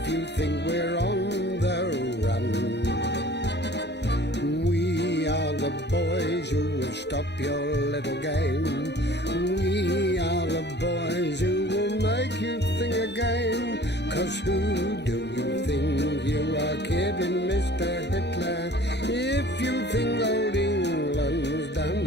if you think we're on the run. We are the boys who will stop your little game. We are the boys who will make you think again. 'Cause who do you think you are kidding, Mr. Hitler, if you think old England's done?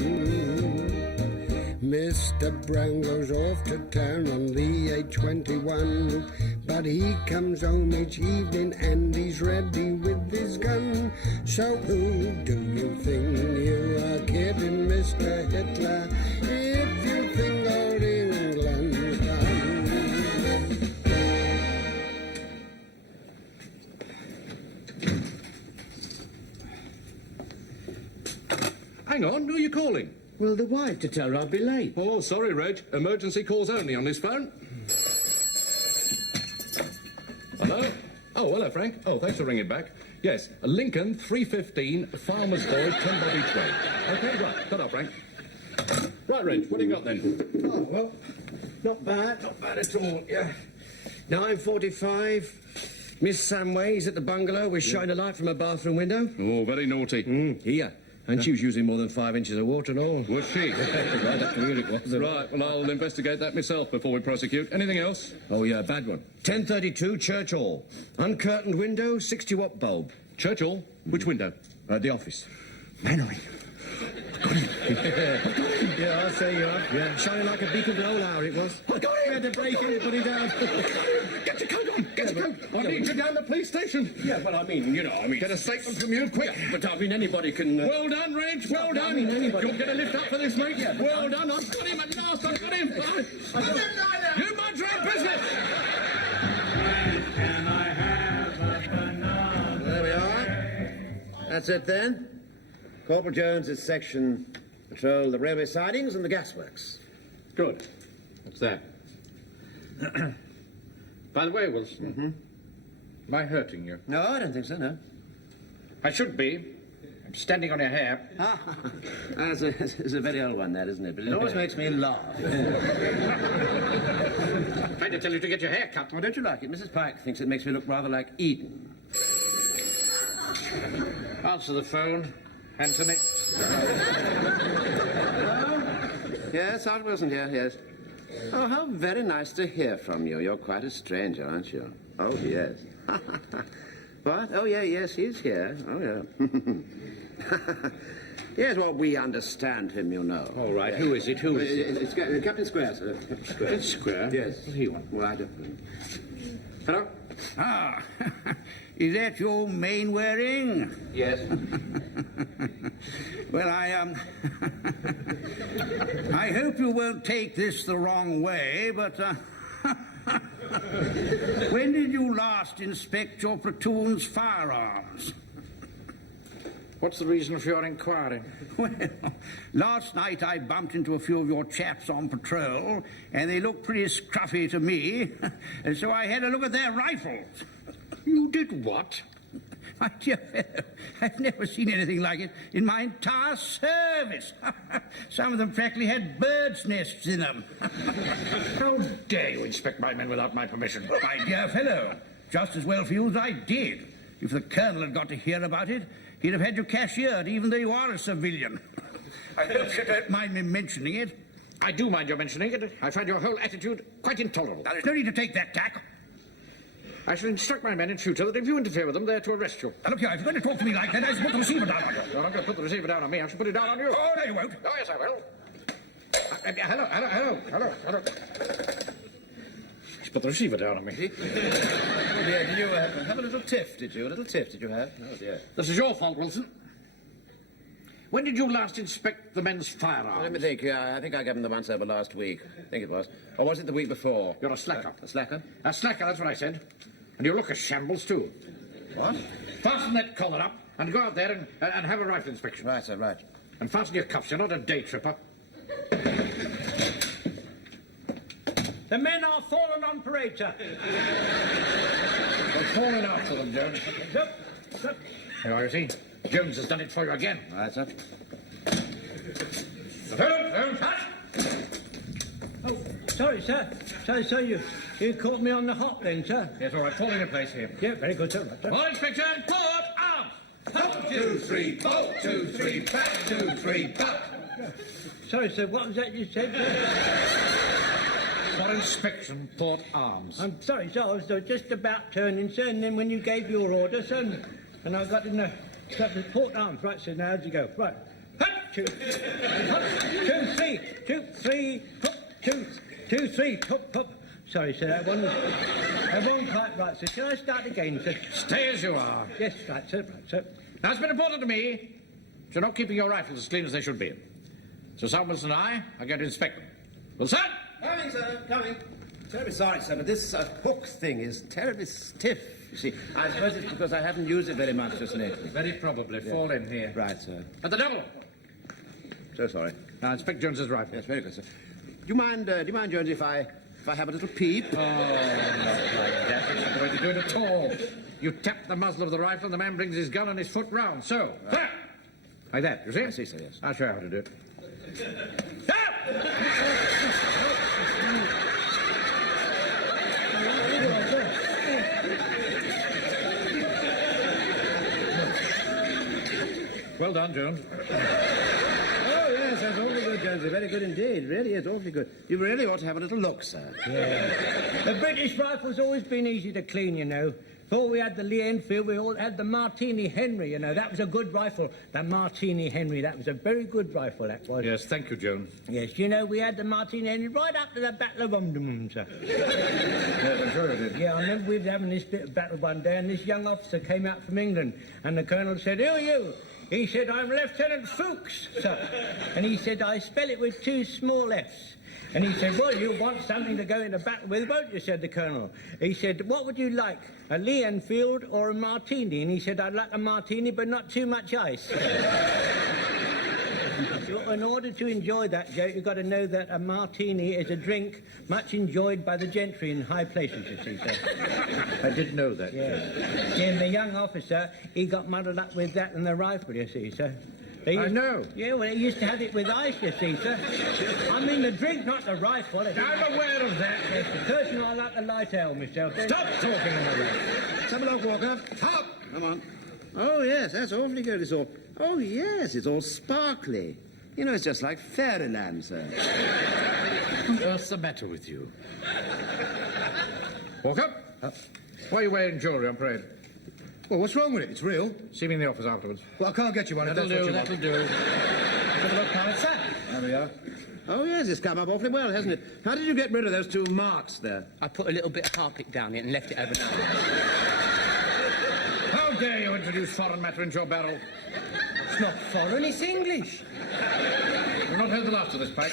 Mr. Brown goes off to town on the A21, but he comes home each evening and he's ready with his gun. So who do you think you are kidding, Mr. Hitler, if you think old England's done? Hang on, who are you calling? Well, the wife, to tell her I'll be late. Oh, sorry, Reg. Emergency calls only on this phone. Hello? Oh, hello, Frank. Oh, thanks for ringing back. Yes, Lincoln, 315, Farmer's Boy, 10 Bobby Train. OK, right. Cut off, Frank. Right, Reg, what do you got then? Oh, well, not bad at all, yeah. 9:45. Miss Samway's at the bungalow. We're shining a light from her bathroom window. Oh, very naughty. Here. And she was using more than 5 inches of water and all. Was she? Right up to here it was. Right, well, I'll investigate that myself before we prosecute. Anything else? Oh, yeah, bad one. 10:32, Church Hall. Uncurtained window, 60-watt bulb. Churchill? Which window? At the office. Mannery. Yeah, I'll say you are. Yeah, shining like a beacon to the whole hour it was. I got him! We had to break in and put him down. Get your coat on! Get your coat! I need you down the police station. Yeah, well, I mean, Get a statement from you, quick. But I mean, anybody can... Well done, Reg, well done. I mean, anybody... You'll get a lift up for this, mate. Yeah, well done, I've got him at last, I've got him. You mind your own business. Can I have a banana? There we are. That's it then. Corporal Jones's section patrol the railway sidings and the gasworks. Good. What's that? By the way, Wilson, am I hurting you? No, I don't think so, no. I should be. I'm standing on your hair. That's a very old one, that, isn't it? But it always makes me laugh. Trying to tell you to get your hair cut. Oh, don't you like it? Mrs. Pike thinks it makes me look rather like Eden. Answer the phone, Anthony. Yes, Aunt Wilson here, yes. Oh, how very nice to hear from you. You're quite a stranger, aren't you? Oh, yes. What? Oh, yeah, yes, he's here. Oh, yeah. Yes, well, we understand him, you know. All right, who is it? Who is it? It's Captain Square, sir. Captain Square. Captain Square? Yes. What do you want? Well, I don't know. Hello? Ah, is that your Mainwaring? Yes. Well, I hope you won't take this the wrong way, but, when did you last inspect your platoon's firearms? What's the reason for your inquiry? Well, last night I bumped into a few of your chaps on patrol, and they looked pretty scruffy to me, and so I had a look at their rifles. You did what? My dear fellow, I've never seen anything like it in my entire service. Some of them practically had birds' nests in them. How dare you inspect my men without my permission? My dear fellow, just as well for you as I did. If the colonel had got to hear about it, he'd have had you cashiered, even though you are a civilian. I hope you don't mind me mentioning it. I do mind your mentioning it. I find your whole attitude quite intolerable. Now, there's no need to take that tack. I shall instruct my men in future that if you interfere with them, they're to arrest you. Now, look here, if you're going to talk to me like that, I shall put the receiver down on you. You're not going to put the receiver down on me. I shall put it down on you. Oh, no, you won't. Oh, yes, I will. Hello. She's put the receiver down on me. Oh, dear, did you have a little tiff, did you? A little tiff, did you have? Oh, dear. This is your fault, Wilson. When did you last inspect the men's firearms? Let me think. I think I gave them the once over last week. I think it was. Or was it the week before? You're a slacker. A slacker? A slacker, that's what I said. And you look a shambles, too. What? Fasten that collar up and go out there and have a rifle inspection. Right, sir, right. And fasten your cuffs. You're not a day tripper. The men are fallen on parade, sir. We're falling after them, Jones. Here are you, see? Jones has done it for you again. Right, sir. Hello, fast! Oh, sorry, sir. Sorry, you You caught me on the hop then, sir. Yes, all right, fall into place here. Yeah, very good, sir. Right, sir. All Inspector, port arms! 1, 2, 3, 4, 2, 3, back, 2, 3, back. Sorry, sir, what was that you said? For inspection, port arms. I'm sorry, sir, I was just about turning, sir, and then when you gave your order, sir, and I got in the port arms. Right, sir, now how'd you go? Right. Hut, 2, 3, 2, 3, hop, 2, 3, hop, hop. Sorry, sir, that wasn't quite right, sir. Shall I start again, sir? Stay as you are. Yes, right, sir, right, sir. Now, it's been reported to me that you're not keeping your rifles as clean as they should be. So Samuelson and I are going to inspect them. Wilson? Coming, sir, coming. Terribly sorry, sir, but this hook thing is terribly stiff. You see, I suppose it's because I haven't used it very much just lately. Very probably. Fall in here. Right, sir. At the double. So sorry. Now, inspect Jones's rifle. Yes, very good, sir. Do you mind, Jones, if I have a little peep? Oh, not like that. That's not the way to do it at all. You tap the muzzle of the rifle and the man brings his gun and his foot round. So, there. Like that, you see? I see, sir, yes. I'll show you how to do it. Well done, Jones. Oh, yes, that's awfully good, Jonesy. Very good indeed. Really is awfully good. You really ought to have a little look, sir. Yeah. The British rifle's always been easy to clean, you know. Before we had the Lee Enfield, we all had the Martini Henry, you know. That was a good rifle. The Martini Henry, that was a very good rifle, that was. Yes, thank you, Jones. Yes, you know, we had the Martini Henry right up to the Battle of Omdurman, sir. Yes, I'm sure you did. Yeah, I remember we were having this bit of battle one day, and this young officer came out from England, and the colonel said, "Who are you?" He said, "I'm Lieutenant Fuchs, sir." And he said, "I spell it with 2 small F's." And he said, "Well, you want something to go into battle with, won't you?" said the colonel. He said, "What would you like, a Lee Enfield or a martini?" And he said, "I'd like a martini, but not too much ice." So in order to enjoy that joke, you've got to know that a martini is a drink much enjoyed by the gentry in high places, you see, sir. I did know that. Yeah, and the young officer, he got muddled up with that and the rifle, you see, sir. They I used- know. Yeah, well, they used to have it with ice, you see, sir. I mean the drink, not the rifle. I'm aware of that. Yes, personally, I like the light ale myself. Stop talking on the road. Let's have a look, Walker. Top! Come on. Oh, yes, that's awfully good. It's all... Oh, yes, it's all sparkly. You know, it's just like fairyland, sir. What's the matter with you? Walker? Why are you wearing jewellery on parade? Well, what's wrong with it? It's real. See me in the office afterwards. Well, I can't get you one if That'll that's do, what you that'll want. do. Have a look how it's at. There we are. Oh, yes, it's come up awfully well, hasn't it? How did you get rid of those 2 marks there? I put a little bit of carpet down it and left it overnight. How dare you introduce foreign matter into your barrel? It's not foreign, it's English. You've not heard the last of this pipe.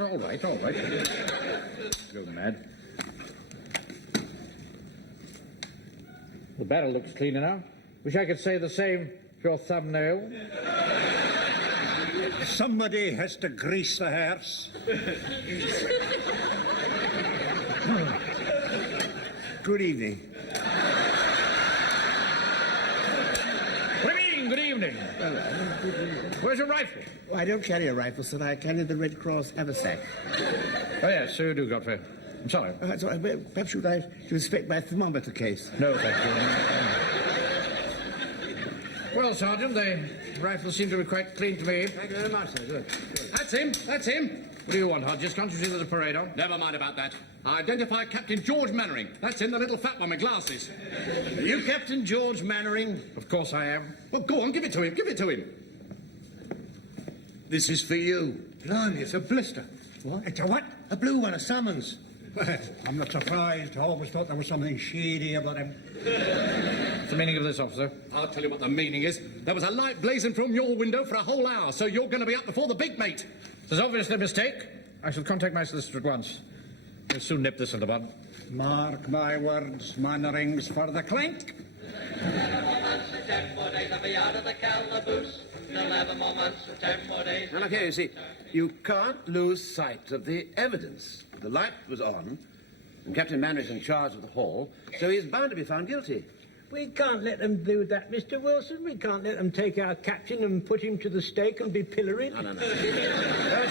All right, all right. Go mad. The barrel looks clean enough. Wish I could say the same for your thumbnail. Somebody has to grease the hearse. Good evening. What do you mean, good evening? Where's your rifle? Well, I don't carry a rifle, sir. I carry the Red Cross haversack. Oh, yes, so you do, Godfrey. I'm sorry. That's all right. Perhaps should I inspect my thermometer case? No, thank you. Well, Sergeant, the rifle seemed to be quite clean to me. Thank you very much, sir. Good. That's him. That's him. What do you want, Hodges? Can't you see there's a parade on? Never mind about that. Identify Captain George Mannering. That's him, the little fat one with glasses. Are you Captain George Mannering? Of course I am. Well, go on, give it to him. Give it to him. This is for you. Blimey, it's a blister. What? It's a what? A blue one, a summons. I'm not surprised. I always thought there was something shady about him. What's the meaning of this, officer? I'll tell you what the meaning is. There was a light blazing from your window for a whole hour, so you're going to be up before the big mate. There's obviously a mistake. I shall contact my solicitor at once. We'll soon nip this in the bud. Mark my words, Mannering's for the clink. Now, look here, you see, you can't lose sight of the evidence. The light was on, and Captain Mannering's in charge of the hall, so he's bound to be found guilty. We can't let them do that, Mr. Wilson. We can't let them take our captain and put him to the stake and be pilloried. No. Don't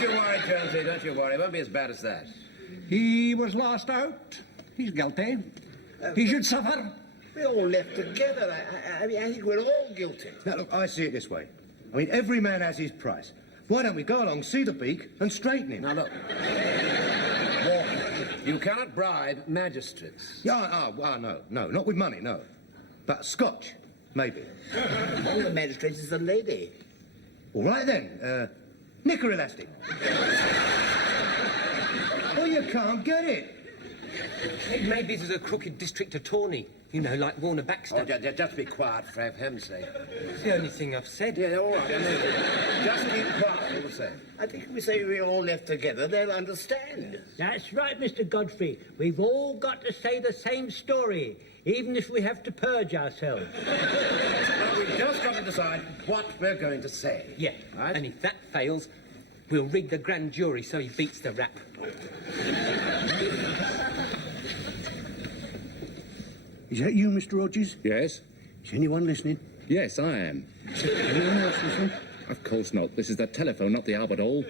you worry, Jonesy, don't you worry. It won't be as bad as that. He was last out. He's guilty. He should suffer. We're all left together. I think we're all guilty. Now, look, I see it this way. I mean, every man has his price. Why don't we go along, see the beak, and straighten him? Now, look. You cannot bribe magistrates. Yeah, no, not with money, no. But scotch, maybe. All the magistrates is the lady. All right then, knicker elastic. Oh, you can't get it. Maybe this is a crooked district attorney. You know, like Warner Baxter. Oh, just be quiet, for heaven's sake. It's the only thing I've said. Yeah, all right. Just keep quiet, all the same. I think if we say we're all left together, they'll understand. That's right, Mr. Godfrey. We've all got to say the same story, even if we have to purge ourselves. Well, we've just got to decide what we're going to say. Yeah, Right? and if that fails, we'll rig the grand jury so he beats the rap. Is that you, Mr. Rogers? Yes? Is anyone listening? Yes, I am. Anyone else listening? Of course not. This is the telephone, not the Albert Hall.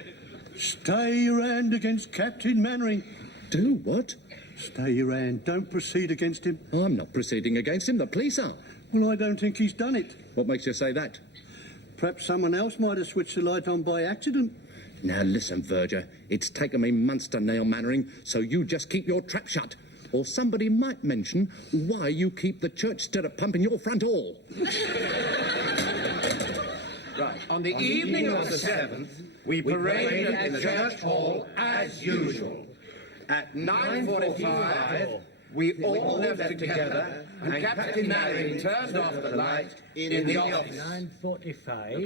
Stay your hand against Captain Mannering. Do what? Stay your hand. Don't proceed against him. I'm not proceeding against him. The police are. Well, I don't think he's done it. What makes you say that? Perhaps someone else might have switched the light on by accident. Now listen, Verger. It's taken me months to nail Mannering, so you just keep your trap shut. Or somebody might mention why you keep the church stirrup pump in your front hall. Right. On the evening of the 7th, we paraded in the church hall as usual. At 9:45, we all left together, and Captain Mannering turned off the light in the office. 9:45.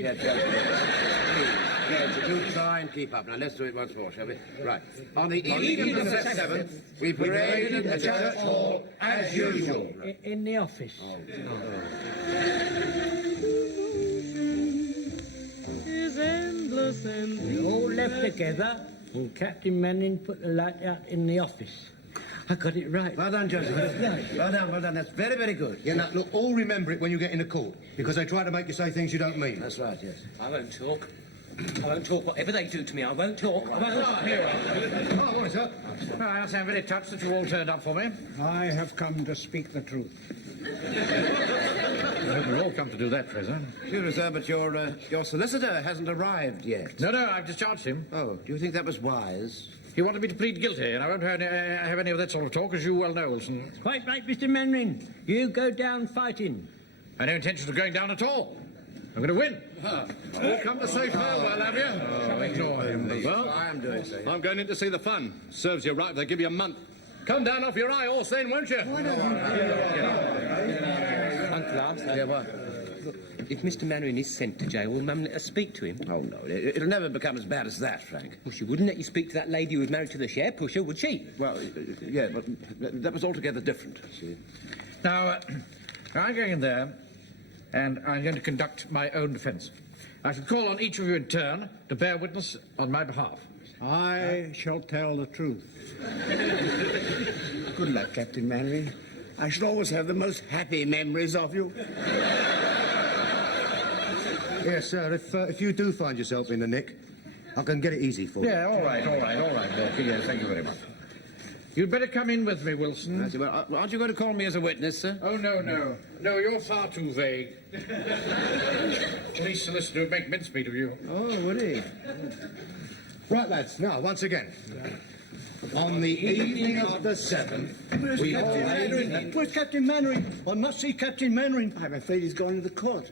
Yes, do try and keep up. Now, let's do it once more, shall we? Right. On the evening of the 7th, we paraded the church hall as usual. In the office. We all left together, and Captain Manning put the light out in the office. I got it right. Well done, Joseph. Well done. That's very, very good. Yeah, now, look, all remember it when you get into court, because they try to make you say things you don't mean. That's right, yes. I won't talk. I won't talk. Whatever they do to me, I won't talk. I won't. Oh, morning, sir. Yes, I'm very touched that you all turned up for me. I have come to speak the truth. We've all come to do that, Fraser. Excuse me, sir, but your solicitor hasn't arrived yet. No, I've discharged him. Oh, do you think that was wise? He wanted me to plead guilty, and I won't have any of that sort of talk, as you well know, Wilson. Quite right, Mr. Manning. You go down fighting. I have no intention of going down at all. I'm going to win. All come to say farewell, have you? Enjoy. Well, I am doing so. I'm going in to see the fun. Serves you right if they give you a month. Come down off your high horse then, won't you? Uncle, ask Yeah, what? if Mr. Mannering is sent to jail, will Mum let us speak to him? Oh, no. It'll never become as bad as that, Frank. Well, she wouldn't let you speak to that lady who was married to the share pusher, would she? Well, yeah, but that was altogether different, see. Now, I'm going in there, and I'm going to conduct my own defence. I shall call on each of you in turn to bear witness on my behalf. I shall tell the truth. Good luck, Captain Mannering. I shall always have the most happy memories of you. Yes, sir, if you do find yourself in the nick, I can get it easy for you. Yeah, all right, Lorky. Yes, thank you very much. You'd better come in with me, Wilson. I see. Well, aren't you going to call me as a witness, sir? Oh, no. No, you're far too vague. Police solicitor would make mincemeat of you. Oh, would he? Right, lads, now, once again. On the evening of the 7th, we all... Where's Captain Mannering? I must see Captain Mannering. I'm afraid he's gone to the court.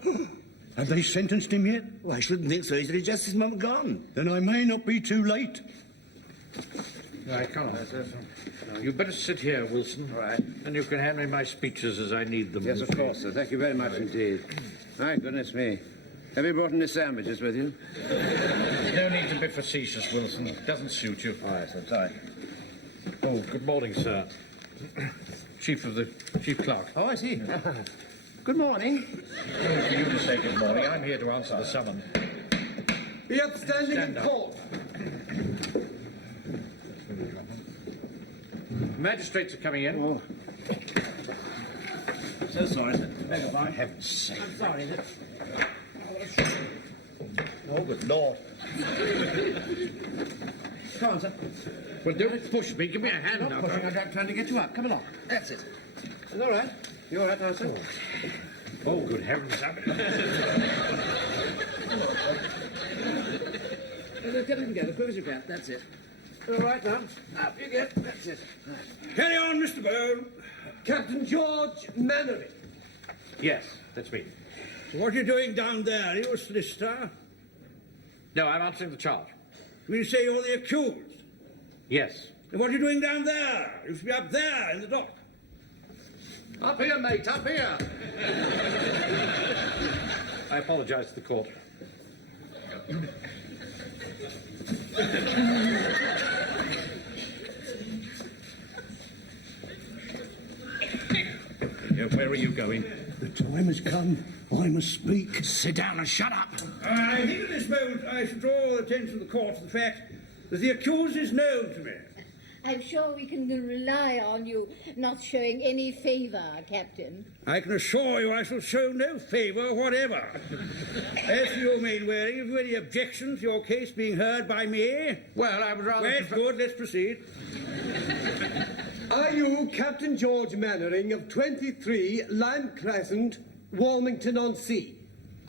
Have they sentenced him yet? Well, I shouldn't think so. He's only just his mum gone. Then I may not be too late. Right, come on. You'd better sit here, Wilson. All right. And you can hand me my speeches as I need them. Yes, of course, sir. Thank you very much indeed. My goodness me. Have you brought any sandwiches with you? No need to be facetious, Wilson. It doesn't suit you. All right, sir. Sorry. Oh, good morning, sir. Chief clerk. Oh, I see. Good morning. For you to say good morning, I'm here to answer the summons. Be upstanding in court. Magistrates are coming in. Oh. So sorry, sir. Beg your pardon. Heaven's sake. I'm sorry. Oh, good Lord. Come on, sir. Well, don't push me. Give me a hand now. I'm trying to get you up. Come along. That's it. It's all right. You all right now, sir? Oh, good heavens. Get it together. Quick as you can. That's it. All right now. Up you get. That's it. Right. Carry on, Mr. Bone. Captain George Mannering. Yes, that's me. What are you doing down there? Are you a solicitor? No, I'm answering the charge. You say you're the accused? Yes. Then what are you doing down there? You should be up there in the dock. Up here, mate, up here. I apologise to the court. Where are you going? The time has come. I must speak. Sit down and shut up. I think at this moment I should draw the attention of the court to the fact that the accused is known to me. I'm sure we can rely on you not showing any favour, Captain. I can assure you I shall show no favour whatever. As for you, Mainwaring, have you any objection to your case being heard by me? Well, I would rather... That's good. Let's proceed. Are you Captain George Mannering of 23 Lime Crescent, Walmington-on-Sea?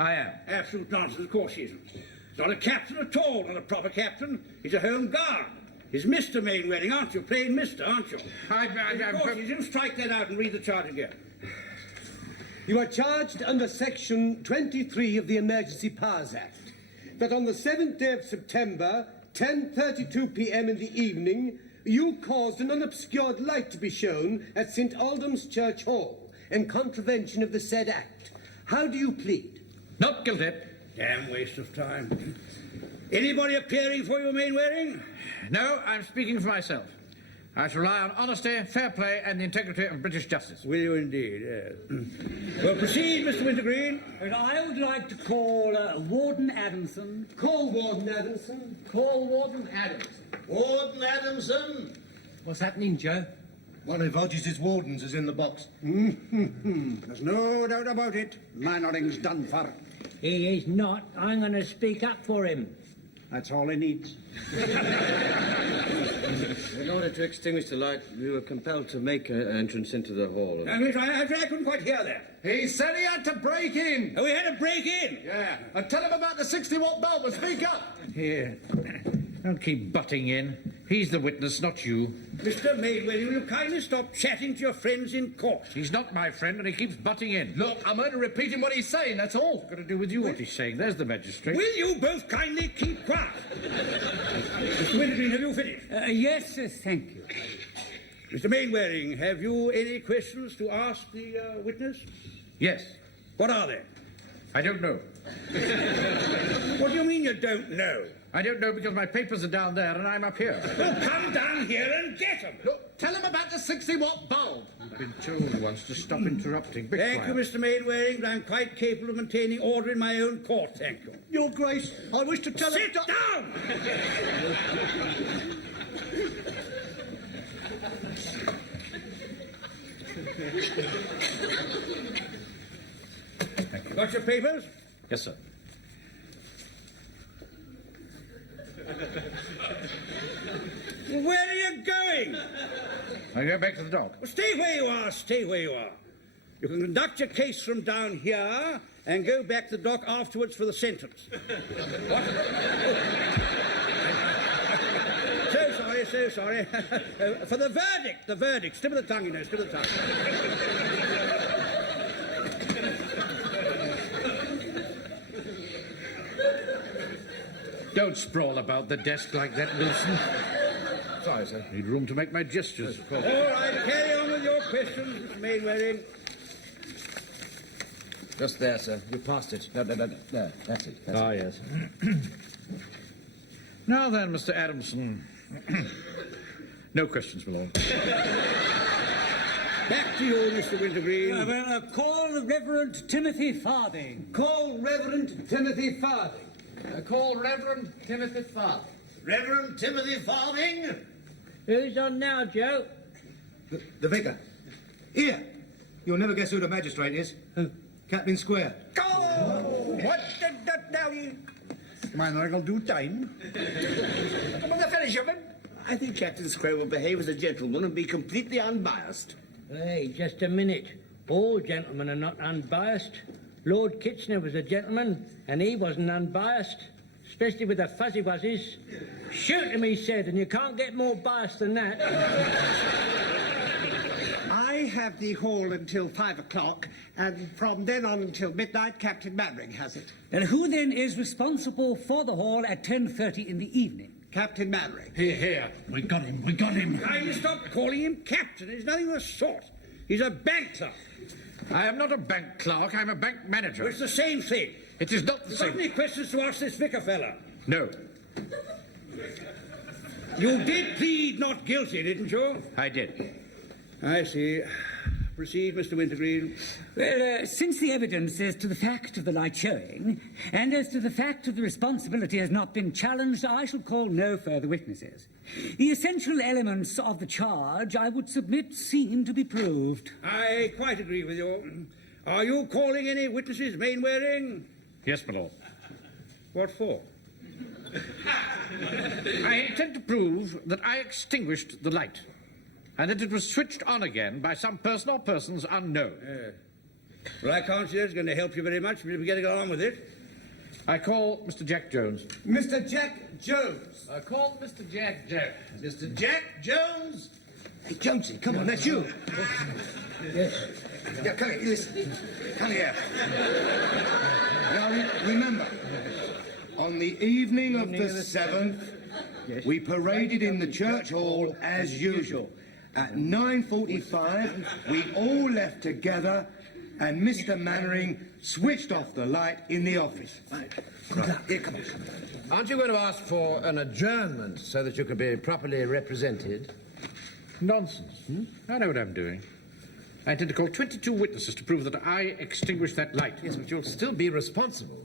I am. Absolute nonsense. Of course he isn't. He's not a captain at all, not a proper captain. He's a home guard. He's Mr. Mainwaring, aren't you? Plain Mr., aren't you? Of course, you didn't strike that out and read the charge again. You are charged under Section 23 of the Emergency Powers Act that on the 7th day of September, 10:32 p.m. in the evening, you caused an unobscured light to be shown at St. Aldham's Church Hall in contravention of the said act. How do you plead? Not guilty. Damn waste of time. Anybody appearing for you, Mainwaring? No, I'm speaking for myself. I shall rely on honesty, fair play, and the integrity of British justice. Will you indeed? Yes. Well, proceed, Mr. Wintergreen. I would like to call Warden Adamson. Call Warden Adamson. Call Warden Adamson. Warden Adamson. What's happening, Joe? One of Hodges' wardens is in the box. There's no doubt about it. Mannering's done for. He is not. I'm going to speak up for him. That's all he needs. In order to extinguish the light, we were compelled to make an entrance into the hall. I couldn't quite hear that. He said he had to break in. Oh, we had to break in. Yeah, and tell him about the 60-watt bulb and speak up. Here. Don't keep butting in. He's the witness, not you. Mr. Mainwaring, will you kindly stop chatting to your friends in court? He's not my friend, and he keeps butting in. Look, I'm only repeating what he's saying, that's all. Got to do with you what he's saying. There's the magistrate. Will you both kindly keep quiet? Mr. Wintergreen, have you finished? Yes, thank you. Mr. Mainwaring, have you any questions to ask the witness? Yes. What are they? I don't know. What do you mean you don't know? I don't know because my papers are down there and I'm up here. Well, come down here and get them. Look, tell him about the 60-watt bulb. I've been told once to stop interrupting. Be Thank you, quiet. Mr. Mainwaring, but I'm quite capable of maintaining order in my own court, thank you. Your Grace, I wish to tell Sit down! Got your papers? Yes, sir. Well, where are you going? I go back to the dock. Well, stay where you are, stay where you are. You can conduct your case from down here and go back to the dock afterwards for the sentence. What? So sorry. For the verdict. Slip of the tongue, you know, slip of the tongue. Don't sprawl about the desk like that, Wilson. Sorry, sir. Need room to make my gestures. All right, carry on with your questions, Mr. Mainwaring. Just there, sir. You passed it. No, there. That's it. Yes. Now then, Mr. Adamson. No questions, my lord. Back to you, Mr. Wintergreen. Call the Reverend Timothy Farthing. Call Reverend Timothy Farthing. Call Reverend Timothy Farthing. Reverend Timothy Farthing. Who's on now, Joe? The vicar. Here. You'll never guess who the magistrate is. Captain Square. What? Mannering will do time. But the finish of it, I think Captain Square will behave as a gentleman and be completely unbiased. Hey, just a minute. All gentlemen are not unbiased. Lord Kitchener was a gentleman, and he wasn't unbiased, especially with the fuzzy wuzzies. Shoot him, he said, and you can't get more biased than that. I have the hall until 5 o'clock, and from then on until midnight, Captain Mannering has it. And who then is responsible for the hall at 10:30 in the evening? Captain Mannering. Here, here. We got him. Kindly stop calling him captain. He's nothing of the sort. He's a bank clerk. I am not a bank clerk, I'm a bank manager. It's the same thing. It is not the You got same. any questions to ask this vicar fella? No, You did plead not guilty, didn't you? I did. I see. Proceed, Mr. Wintergreen. Well, since the evidence as to the fact of the light showing, and as to the fact of the responsibility has not been challenged, I shall call no further witnesses. The essential elements of the charge, I would submit, seem to be proved. I quite agree with you. Are you calling any witnesses, Mainwaring? Yes, my lord. What for? I intend to prove that I extinguished the light, and that it was switched on again by some person or persons unknown. Well, I can't see that's going to help you very much, but we're getting on with it. I call Mr. Jack Jones. Mr. Jack Jones. I call Mr. Jack Jones. Mr. Jack Jones. Hey, Jonesy, come on, that's you. Yes. Yeah, come here, listen. Come here. Now, remember, on the evening of the 7th, we paraded in the church hall as usual. At 9:45, we all left together, and Mr. Mannering switched off the light in the office. Right. Here, come on. Aren't you going to ask for an adjournment so that you can be properly represented? Nonsense. I know what I'm doing. I intend to call 22 witnesses to prove that I extinguished that light. Yes, but you'll still be responsible.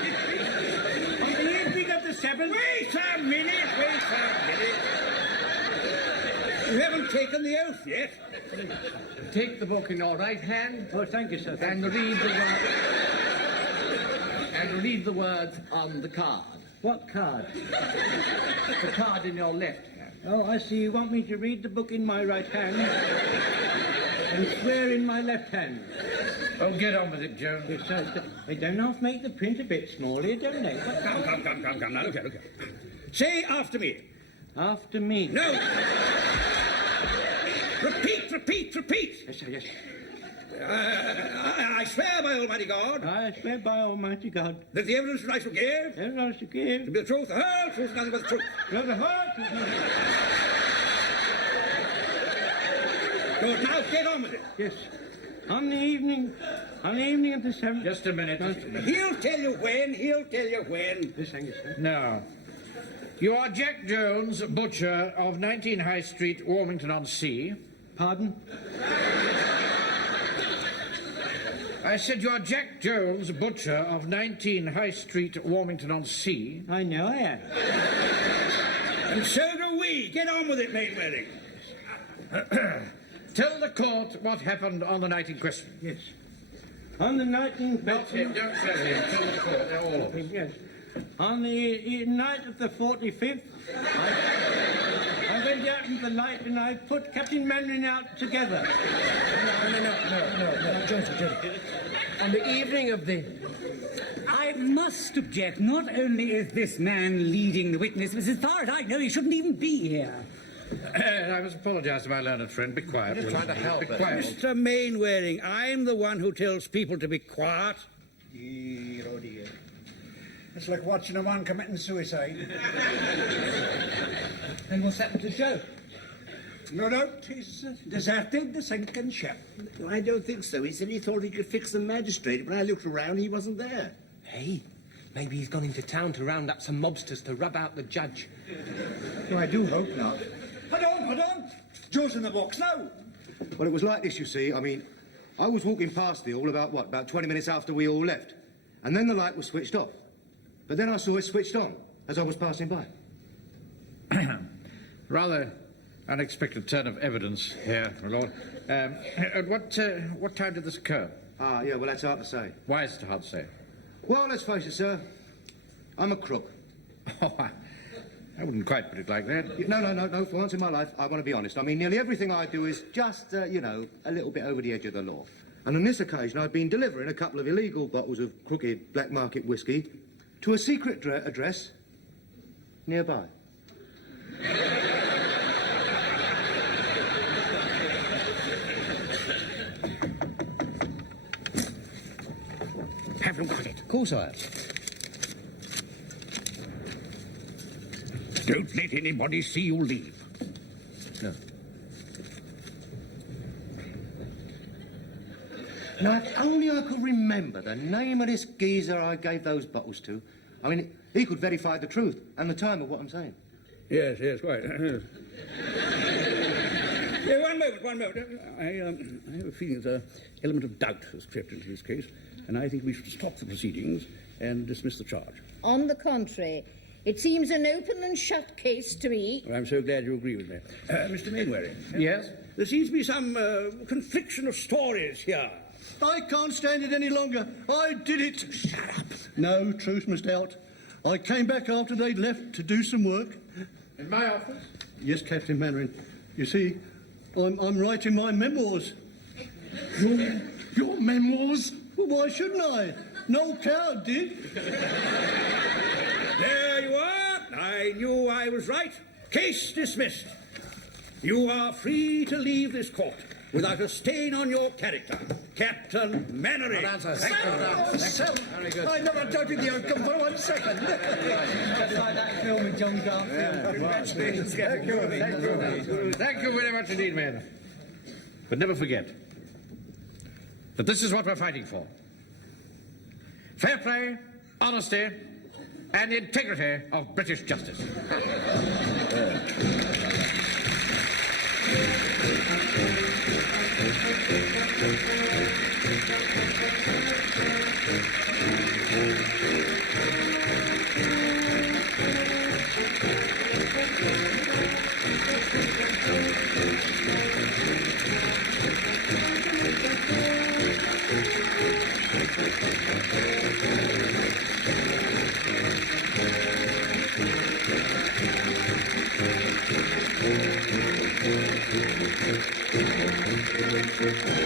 On the evening of the 7th... Wait a minute. You haven't taken the oath yet. Take the book in your right hand Oh, thank you, sir. and read the words on the card. What card? The card in your left hand. Oh, I see. You want me to read the book in my right hand and swear in my left hand. Oh, get on with it, Jones. Yes, sir. They don't half make the print a bit smaller, don't they? Come. Now, look here. Say after me. After me. No. Repeat. Yes, sir, yes. I swear by Almighty God I swear by Almighty God. that the evidence that I shall give Ever I shall give. to be the truth, the whole truth, nothing but the truth. Not the heart. Good, now get on with it. Yes. On the evening of the 7th. Just a minute. He'll tell you when. Yes, thank you, sir. Now, you are Jack Jones, butcher of 19 High Street, Warmington-on-Sea. Pardon? I said you are Jack Jones, butcher of 19 High Street, Warmington-on-Sea. I know I am. And so do we. Get on with it, Mainwaring. Tell the court what happened on the night in question. Yes. On the night in Not him, don't tell him. Tell the court, they're all of us. Yes. On the night of the 45th, I went out into the light and I put Captain Mannering out together. No, Jonesy. On the evening of the... I must object. Not only is this man leading the witness, but as far as I know, he shouldn't even be here. I must apologise to my learned friend. Be quiet. Just trying to help Be us. quiet. Mr. Mainwaring, I'm the one who tells people to be quiet. Dear, oh dear. It's like watching a man committing suicide. And what's happened to Joe? No doubt he's deserted the sinking ship. I don't think so. He said he thought he could fix the magistrate. When I looked around, he wasn't there. Hey, maybe he's gone into town to round up some mobsters to rub out the judge. Well, I do hope not. Hold on. Joe's in the box now. Well, it was like this, you see. I mean, I was walking past the hall about 20 minutes after we all left. And then the light was switched off. But then I saw it switched on as I was passing by. Rather unexpected turn of evidence here, my lord. What time did this occur? Ah, yeah, well, that's hard to say. Why is it hard to say? Well, let's face it, sir. I'm a crook. Oh, I wouldn't quite put it like that. No. For once in my life, I want to be honest. I mean, nearly everything I do is just, a little bit over the edge of the law. And on this occasion, I've been delivering a couple of illegal bottles of crooked black market whiskey to a secret address nearby. Have you got it? Of course I have. Don't let anybody see you leave. No. Now, if only I could remember the name of this geezer I gave those bottles to. I mean, he could verify the truth and the time of what I'm saying. Yes, quite. Yeah, one moment. I have a feeling there's an element of doubt has crept into this case, and I think we should stop the proceedings and dismiss the charge. On the contrary, it seems an open and shut case to me. Well, I'm so glad you agree with me. Mr. Mainwaring. Yes? There seems to be some confliction of stories here. I can't stand it any longer. I did it. Shut up. No truth, Miss Doubt. I came back after they'd left to do some work. In my office? Yes, Captain Mainwaring. You see, I'm writing my memoirs. Your memoirs? Well, why shouldn't I? Noel Coward did. There you are. I knew I was right. Case dismissed. You are free to leave this court without a stain on your character. Captain Mainwaring. Well done, sir. Very good. I never doubted the outcome for 1 second. Just like that film with John Garfield. Congratulations. Thank you very much indeed, men. But never forget that this is what we're fighting for. Fair play, honesty, and integrity of British justice. Thank you.